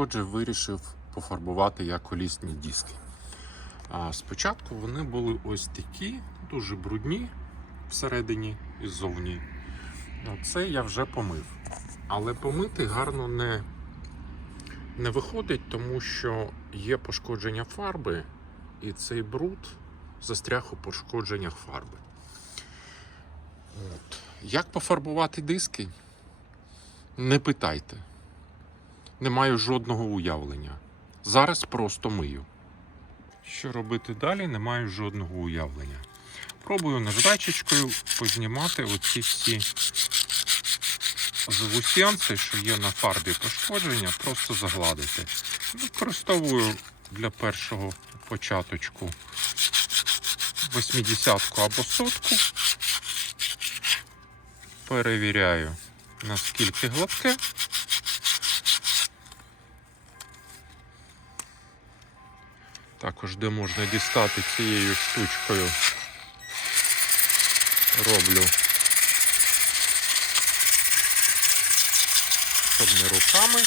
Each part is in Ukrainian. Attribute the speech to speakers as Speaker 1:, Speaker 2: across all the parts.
Speaker 1: Отже, вирішив пофарбувати я колісні диски. Спочатку вони були ось такі, дуже брудні всередині і ззовні. Це я вже помив. Але помити гарно не, не виходить, тому що є пошкодження фарби, і цей бруд застряг у пошкодженнях фарби. От. Як пофарбувати диски? Не питайте. Не маю жодного уявлення. Зараз просто мию. Що робити далі, не маю жодного уявлення. Пробую наждачечкою познімати оці всі завусянці, що є на фарбі пошкодження, просто загладити. Використовую для першого початочку 80 або сотку. Перевіряю, наскільки гладке. Також, де можна дістати цією штучкою, роблю, щоб не руками.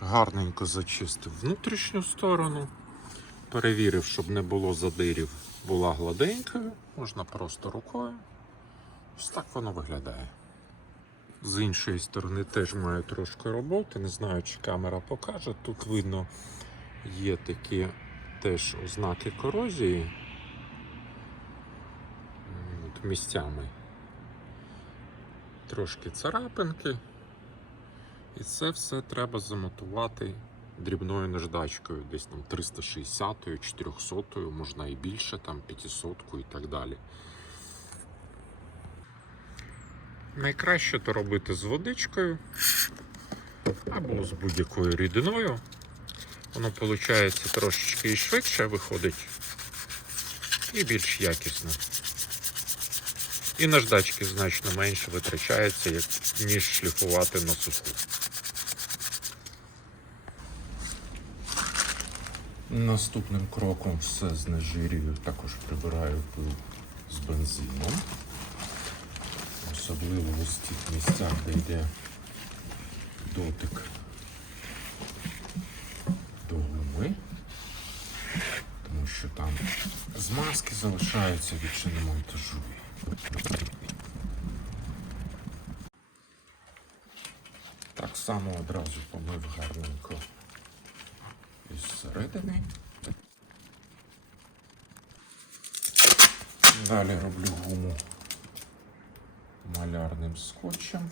Speaker 1: Гарненько зачистив внутрішню сторону. Перевірив, щоб не було задирів, була гладенькою, можна просто рукою. Ось так воно виглядає. З іншої сторони теж маю трошки роботи. Не знаю, чи камера покаже. Тут видно, є такі теж ознаки корозії от місцями. Трошки царапинки. І це все треба замотувати дрібною наждачкою, десь там 360, 400, можна і більше, там 500 і так далі. Найкраще то робити з водичкою або з будь-якою рідиною. Воно виходить трошечки і швидше виходить, і більш якісно. І наждачки значно менше витрачається, ніж шліфувати на суху. Наступним кроком все знежирюю, також прибираю пил з бензином. Особливо в ось місцях, де йде дотик до гуми, тому що там змазки залишаються від шиномонтажу. Так само одразу помив гарненько із середини. Далі роблю гуму малярним скотчем.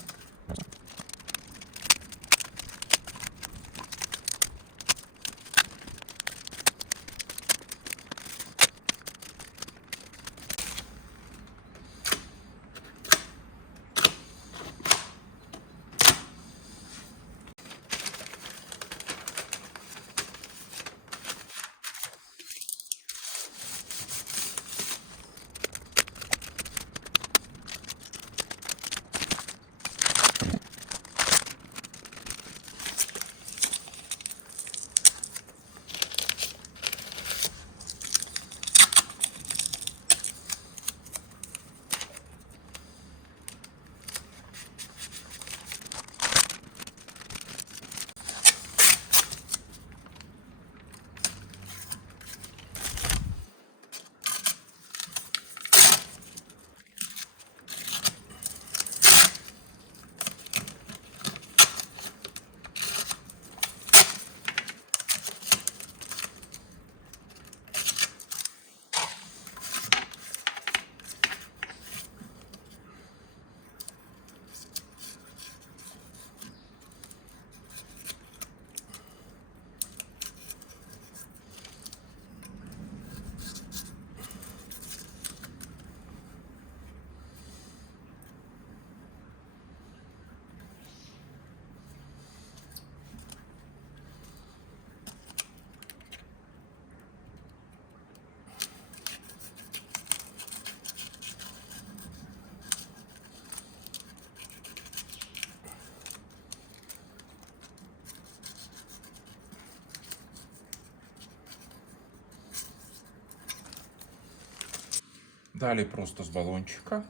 Speaker 1: Далі просто з балончика.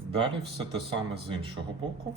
Speaker 1: Далі все те саме з іншого боку.